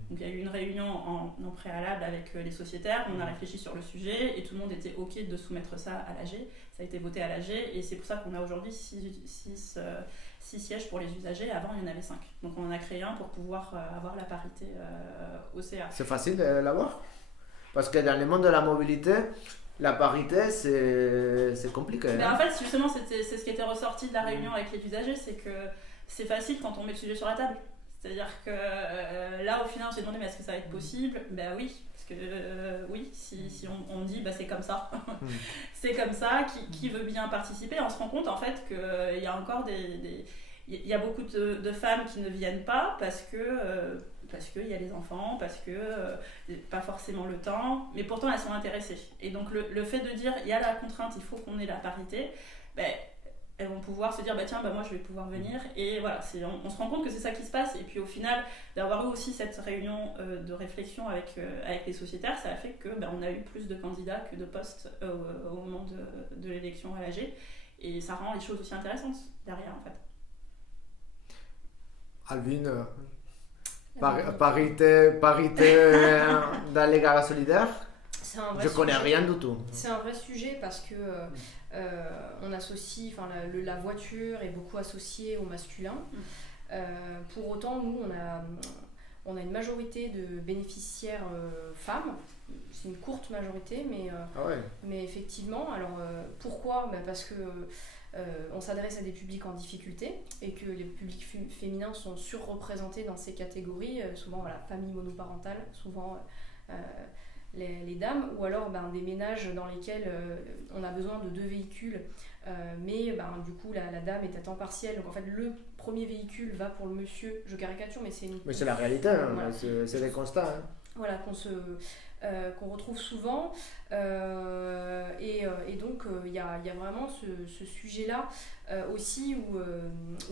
Donc il y a eu une réunion en préalable avec les sociétaires, on a réfléchi sur le sujet et tout le monde était OK de soumettre ça à l'AG. Ça a été voté à l'AG et c'est pour ça qu'on a aujourd'hui 6 sièges pour les usagers. Avant, il y en avait 5. Donc on en a créé un pour pouvoir avoir la parité au CA. C'est facile de l'avoir? Parce que dans le monde de la mobilité, la parité, c'est compliqué. Mais en fait, justement, c'est ce qui était ressorti de la réunion avec les usagers, c'est que c'est facile quand on met le sujet sur la table. C'est-à-dire que là, au final, on s'est demandé, mais est-ce que ça va être possible? Ben oui, parce que oui, si on dit, bah, c'est comme ça. C'est comme ça, qui veut bien participer? On se rend compte, en fait, qu'il y a encore il y a beaucoup de femmes qui ne viennent pas parce qu'il y a les enfants, parce que pas forcément le temps, mais pourtant elles sont intéressées. Et donc le fait de dire, il y a la contrainte, il faut qu'on ait la parité, ben, elles vont pouvoir se dire tiens, moi je vais pouvoir venir, et voilà, on se rend compte que c'est ça qui se passe. Et puis au final, d'avoir eu aussi cette réunion de réflexion avec les sociétaires, ça a fait que on a eu plus de candidats que de postes au moment de l'élection à l'AG, et ça rend les choses aussi intéressantes derrière, en fait. Alvin, parité dans les galas solidaires, je connais rien du tout. C'est un vrai sujet parce que on associe, la voiture est beaucoup associée au masculin. Pour autant, nous, on a une majorité de bénéficiaires femmes. C'est une courte majorité, mais effectivement. Alors pourquoi? Parce que on s'adresse à des publics en difficulté et que les publics féminins sont surreprésentés dans ces catégories. Souvent, famille monoparentale, souvent les dames, ou alors des ménages dans lesquels on a besoin de 2 véhicules, mais du coup la dame est à temps partiel, donc en fait le premier véhicule va pour le monsieur. Je caricature, mais c'est la réalité, hein. Voilà. C'est des constats. Hein. Voilà, qu'on retrouve souvent, et donc il y a vraiment ce sujet-là aussi où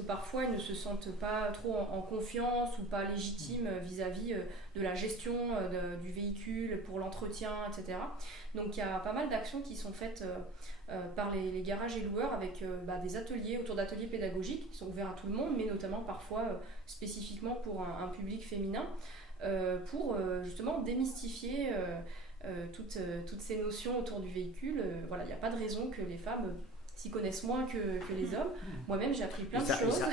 parfois ils ne se sentent pas trop en confiance ou pas légitimes vis-à-vis de la gestion du véhicule pour l'entretien, etc. Donc il y a pas mal d'actions qui sont faites par les garages et loueurs avec des ateliers, autour d'ateliers pédagogiques qui sont ouverts à tout le monde, mais notamment parfois spécifiquement pour un public féminin. Pour justement démystifier toutes ces notions autour du véhicule. Il n'y a pas de raison que les femmes s'y connaissent moins que les hommes. Moi-même, j'ai appris plein de choses.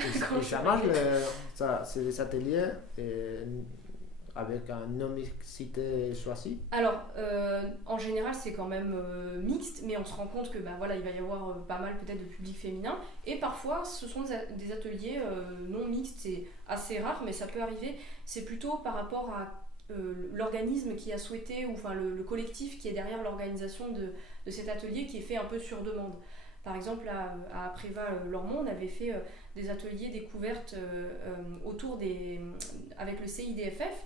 Ça marche, c'est des ateliers avec une non-mixité choisie? Alors, en général, c'est quand même mixte, mais on se rend compte que voilà, il va y avoir pas mal peut-être de public féminin. Et parfois, ce sont des ateliers non mixtes, c'est assez rare, mais ça peut arriver. C'est plutôt par rapport à l'organisme qui a souhaité, ou enfin le collectif qui est derrière l'organisation de cet atelier qui est fait un peu sur demande. Par exemple, à Préval-Lormont, on avait fait des ateliers découvertes avec le CIDFF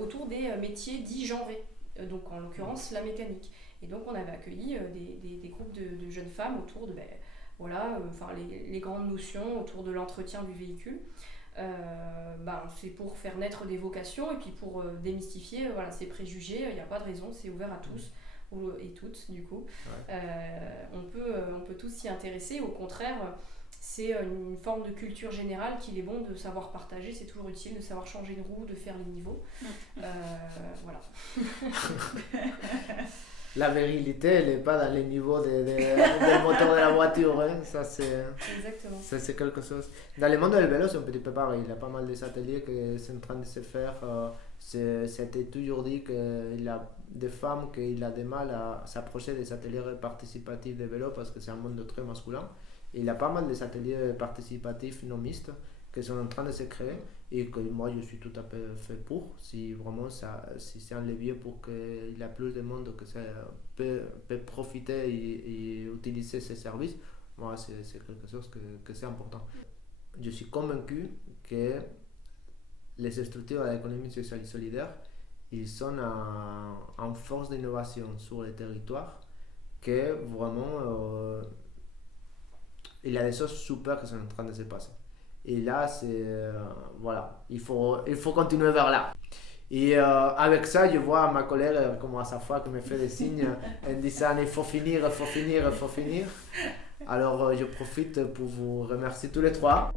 autour des métiers dits genrés, donc en l'occurrence la mécanique. Et donc on avait accueilli des groupes de jeunes femmes autour de les grandes notions autour de l'entretien du véhicule. C'est pour faire naître des vocations et puis pour démystifier ces préjugés. Il n'y a pas de raison, c'est ouvert à tous. Et toutes du coup. Ouais. On peut tous s'y intéresser. Au contraire, c'est une forme de culture générale qu'il est bon de savoir partager. C'est toujours utile de savoir changer une roue, de faire les niveaux. Voilà. La virilité, elle n'est pas dans les niveaux des moteurs de la voiture. Hein. Ça, exactement. Ça, c'est quelque chose. Dans le monde du vélo, c'est un petit peu pareil. Il y a pas mal d'ateliers qui sont en train de se faire. C'était toujours dit qu'il y a des femmes qui ont du mal à s'approcher des ateliers participatifs de vélo parce que c'est un monde très masculin. Et il y a pas mal d'ateliers participatifs non mixtes qui sont en train de se créer et que moi je suis tout à fait pour, si vraiment si c'est un levier pour qu'il y ait plus de monde que ça peut profiter et utiliser ces services. Moi c'est quelque chose que c'est important. Je suis convaincu que les structures de l'économie sociale et solidaire, ils sont en force d'innovation sur les territoires que vraiment il y a des choses super qui sont en train de se passer. Et là, il faut continuer vers là. Et avec ça, je vois ma collègue comme à chaque fois qui me fait des signes en disant il faut finir. Alors je profite pour vous remercier tous les trois.